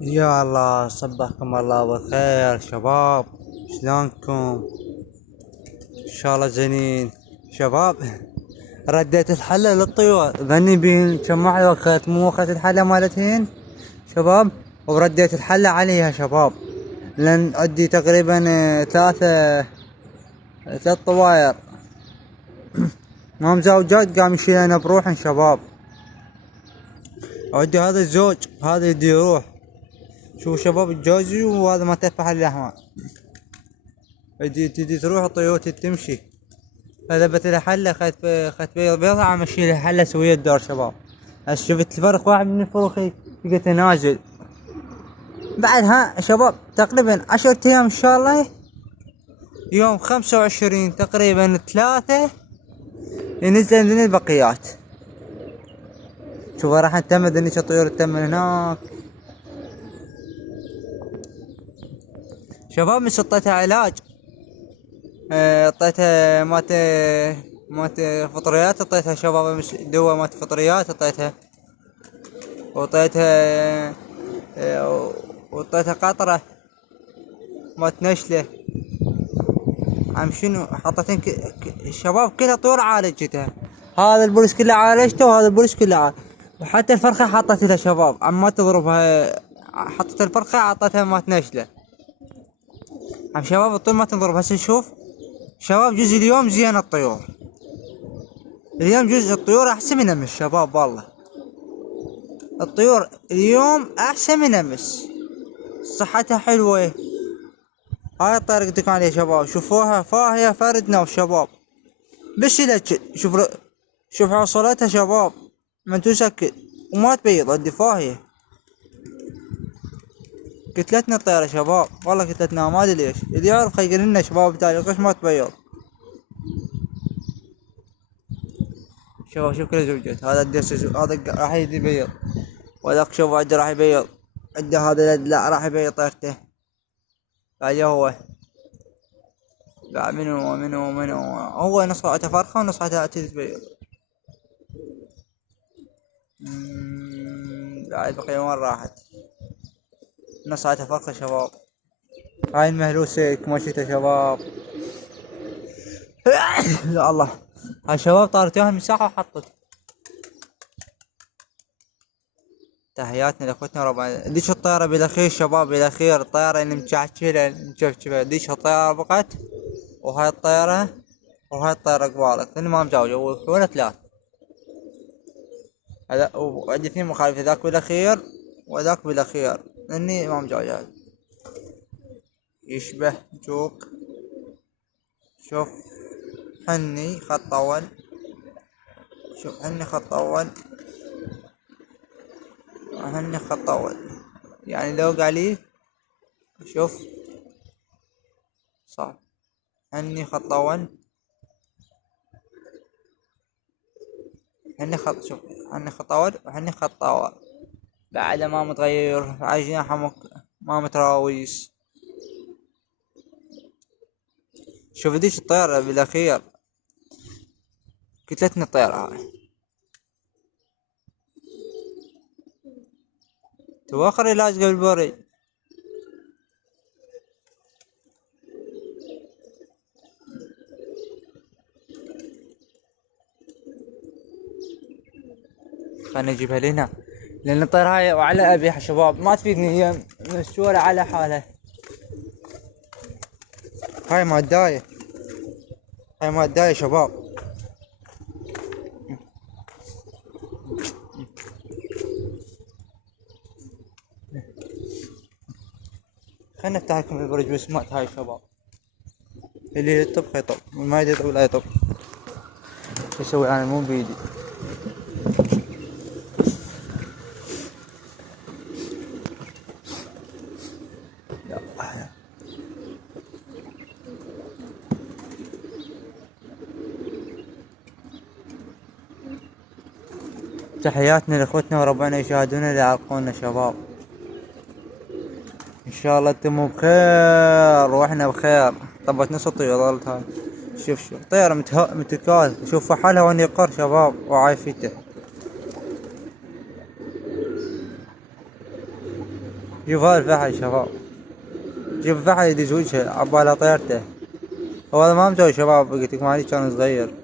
يا الله صبحكم الله بالخير شباب. شلونكم؟ ان شاء الله زينين شباب. رديت الحلة للطيور ذني بين شماعي وقت مو وقت الحلة مالتهن شباب، ورديت الحلة عليها شباب، لان عندي تقريبا ثلاث طواير مام زوجات قام يشيلنا بروحن شباب. عندي هذا الزوج هذا يدي يروح. شوفوا شباب الجوزي وهذا ما تفح اللحمة تدي تروح الطيور تمشي. فذبت لها حلة خذت بيض بيضة عم اشيل الحلة سوية الدار شباب. هسه شفت الفرق واحد من الفروخي لقيته نازل. بعدها شباب تقريبا 10 ايام ان شاء الله، يوم 25 تقريبا 3 ينزل عندنا البقيات. شوفوا راح نتم ذنيك الطيور تتم هناك شباب. مش حطيتها علاج، اعطيتها مات فطريات، اعطيتها شباب مش دواء مات فطريات اعطيتها، واعطيتها واعطيتها قطرة مات نشلة. عم شنو حطيتين شباب كلها طيور عالجتها. هذا البوليس كله عالجته وهذا البوليس كله وحتى الفرخة حطيت لها شباب عم ما تضربها. حطيت الفرخة عطيتها مات نشلة عم شباب الطيور ما تنضرب. هسه نشوف شباب جزء اليوم زين الطيور، اليوم جزء الطيور احسن من امس شباب. والله الطيور اليوم احسن من امس، صحتها حلوة. هاي الطير قلتلكم عليها شباب، شوفوها فاهية فردنا وشباب بشلت. شوف حصلتها شباب من تسكت وما تبيض عندي فاهية. قتلتنا الطيرة شباب، والله قتلتنا ما ادري ليش. اللي يعرف خيقل لنا شباب بتاعي ليش ما تبيض. شوف كل زوجات هذا الدرس هذا راح يبيض، وذاك شوف عنده راح يبيض، عنده هذا لا راح يبيض طيرته. هذا هو لا منو هو نص فرخة ونص تبيض. بعد بقي وين راحت؟ نص فرخة شباب. هاي المهلوسة كمشيتها شباب. يا الله هاي شباب طارت وياها المساحة وحطت. تحياتنا لاخوتنا ربعنا. ديش الطيارة بالاخير شباب، بالاخير الطيارة اللي مشعشلة مشفشفة ديش الطيارة بقت، وهاي الطيارة وهاي الطيارة قبالك لان ما مزوجة ولا ثلاث. هذا وعندي اثنين مخالفة، ذاك بالاخير وذاك بالاخير لاني ما مزوجة. يشبه جوك. شوف حني خط اول، شوف حني خط اول، حني خط اول يعني لو عليه. شوف صح حني خط اول، حني خط شوف حني خط اول وحني خط اول بعد ما متغير على جناحه ما متراويس. شوف ديش الطيارة بالاخير قتلتني الطيارة هاي. تواخر علاج قبل بري. خلنا نجيبها لهنا لان الطيارة هاي وعلى ابيها شباب ما تفيدني، هي مستورة على حالها. هاي ماداية، هاي ماداية شباب. خلنا نفتح لكم البرج بسمات هاي شباب. اللي يطب يطب وما يطب لا يطب. اسوي انا مو بيدي. تحياتنا لاخوتنا وربعنا يشاهدونا اللي يعلقونا شباب. ان شاء الله انتم بخير واحنا بخير. طبت نص الطيور ظلت هاي. شوف طيارة متكال. شوف فحلها وين يقر شباب وعايفته. جيب هذا الفحل شباب، جيب فحل يدز وجهه عبالة طيرته. هو هذا ما مسوي شباب، قلت لك مالي كان صغير.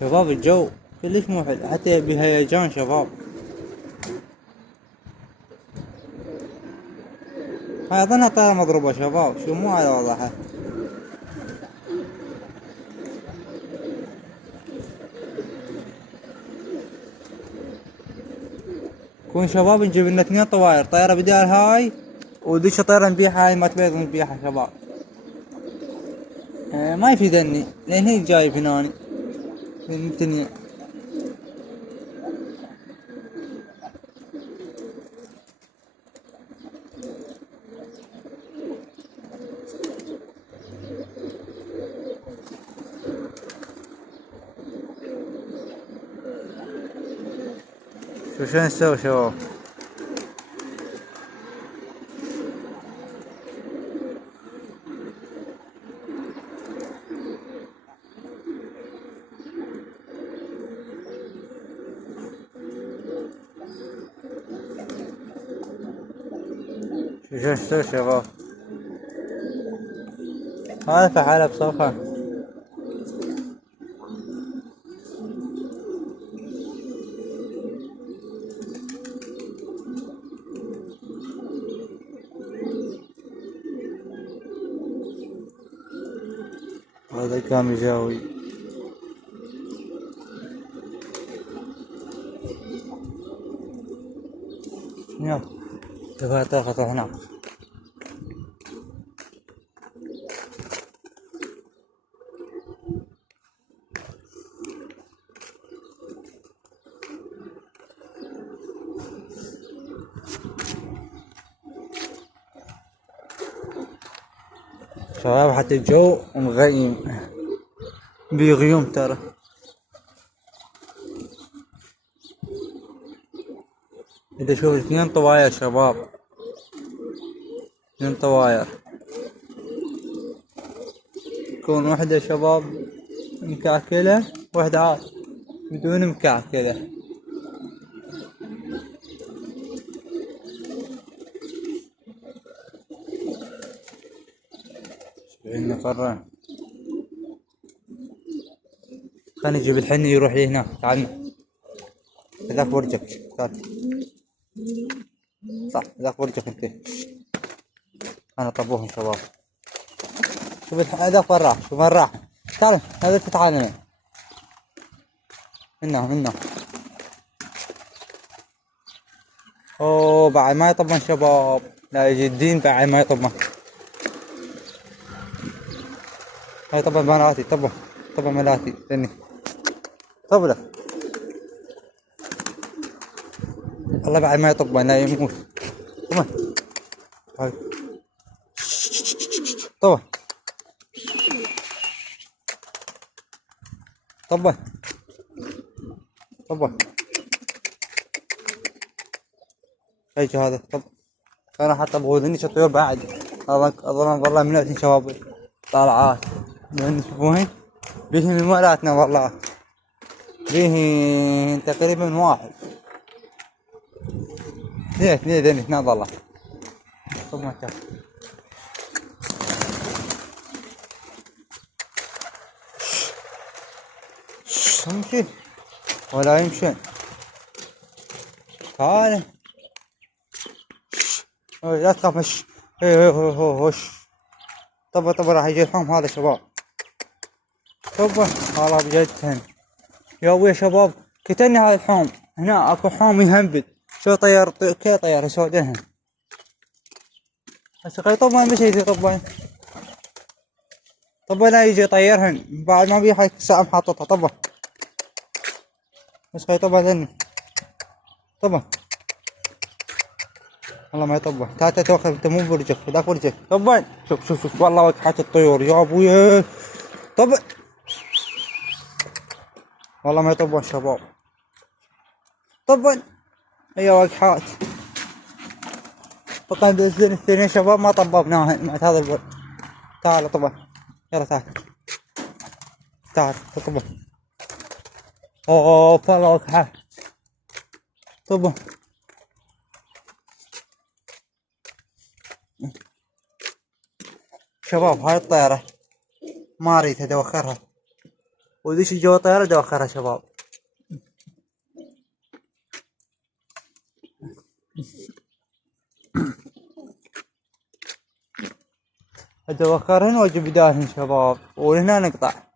شباب الجو كلش مو حلو، حتى بهيجان شباب. هاي اظنها طيارة مضروبة شباب، شو مو على وضعها. كون شباب نجيب لنا 2 طواير، طيارة بدال هاي ودش طيارة نبيعها، هاي ما تبيض نبيعها شباب. ما يفيدني لان هي جايب هناني من الدنيا. شو نسوي شباب؟ شو نسوي شباب؟ هذا فحالة بصراحة. هذا كان يجاوي. يلا تبغى تاخذ هناك. شباب حتى الجو مغيم، بغيوم ترى. إذا شوف 2 طواير شباب، 2 طواير. تكون وحدة شباب مكعكلة، واحدة عاد بدون مكعكلة. شبعنا قران. خلينا نجيب الحني يروح لي هناك. تعالنا هذاك برجك، تعال. صح هذاك برجك انت. انا طبوهم شباب. شوف هذاك وين راح، شوف وين راح. تعال هذا تعال هنا. اوه بعد ما يطبن شباب، لا يجي الدين بعد ما يطبن. هاي طبعا بناتي، طبعا ملاتي ثاني طبله. الله بعد ما يطبن لا يموت. طبعا هاي طبعا طبعا هيك هذا طب. انا حتى بغودني الطيور بعد. اظن والله ملأتني شباب طالعات من تشوفوهن بيهن مالاتنا والله، بيهن تقريبا واحد اثنين اثنين والله. طب ما كان يمشي ولا يمشي. تعال لا تخاف مش. هوش. طب راح يجي الحوم هذا شباب. طب والله بجدهن يا ابوي شباب. كتني هذا الحوم هنا اكو حوم يهنبد. شو طير كي طير سودهن هسه طبعا مش يجي طبعا لا يجي يطيرهن بعد ما بيحي ساعة محطتها طبعا. بس طبعا ذني طبعا والله ما يطبع. تعال توخر انت مو برجك ذاك برجك طبعا. شوف والله وقحت الطيور يا ابوي طبعا. والله ما يطبع شباب طبعا. هي وقحات وكان بينزلون الثانية شباب ما طببناهن مع هذا البر. تعال طبع، يلا تعال تعال طبع. اوه فلوك ها طبع. شباب هاي الطيارة ما اريد ادوخرها، ودش جوا الطيارة ادوخرها شباب. ادوخرهن واجيب بدالهن شباب، وهنا نقطع.